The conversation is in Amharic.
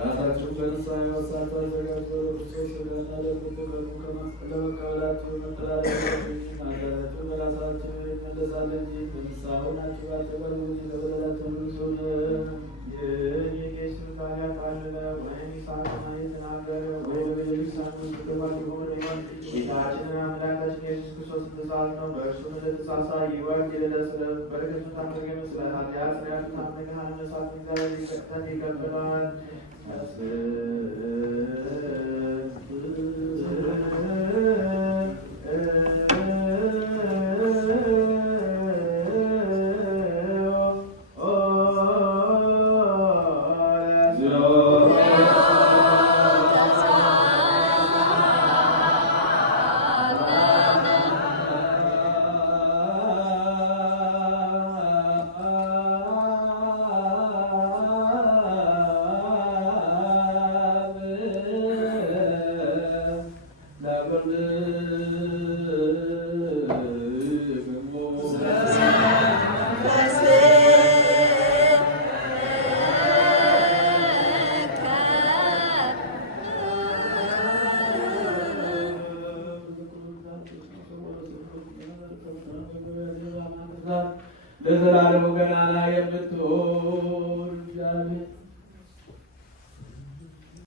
ራሳችሁ በንስሐ ሕይወት አዘጋጅቶ ክርስቶስ ሥጋና ደሙን ለመቀበላችሁ መጠራጠራችሁ በራሳችሁ ይመለሳል እንጂ በንስሐ ሆናችሁ ባትቀርቡ እንጂ ለበደላችሁ ንጹሕ ይህን የቄስ ባሪያ ቃል ወይም ይሳቅና የተናገረ ወይ በቤተክርስቲያን ውስጥ ገባት የሆነ ጌታችንን አምላካችን ኢየሱስ ክርስቶስ ትእዛዝ ነው። በእርሱ ለተሳሳ ይወርድ የደረሰ በረከቱ ታመገ ስለ ኃጢአት ስርያቱ ታመገ ሀነሳት እግዚአብሔር ሊሰጠን ይቀበላል። ለዘላለሙ ገናና የምትሆን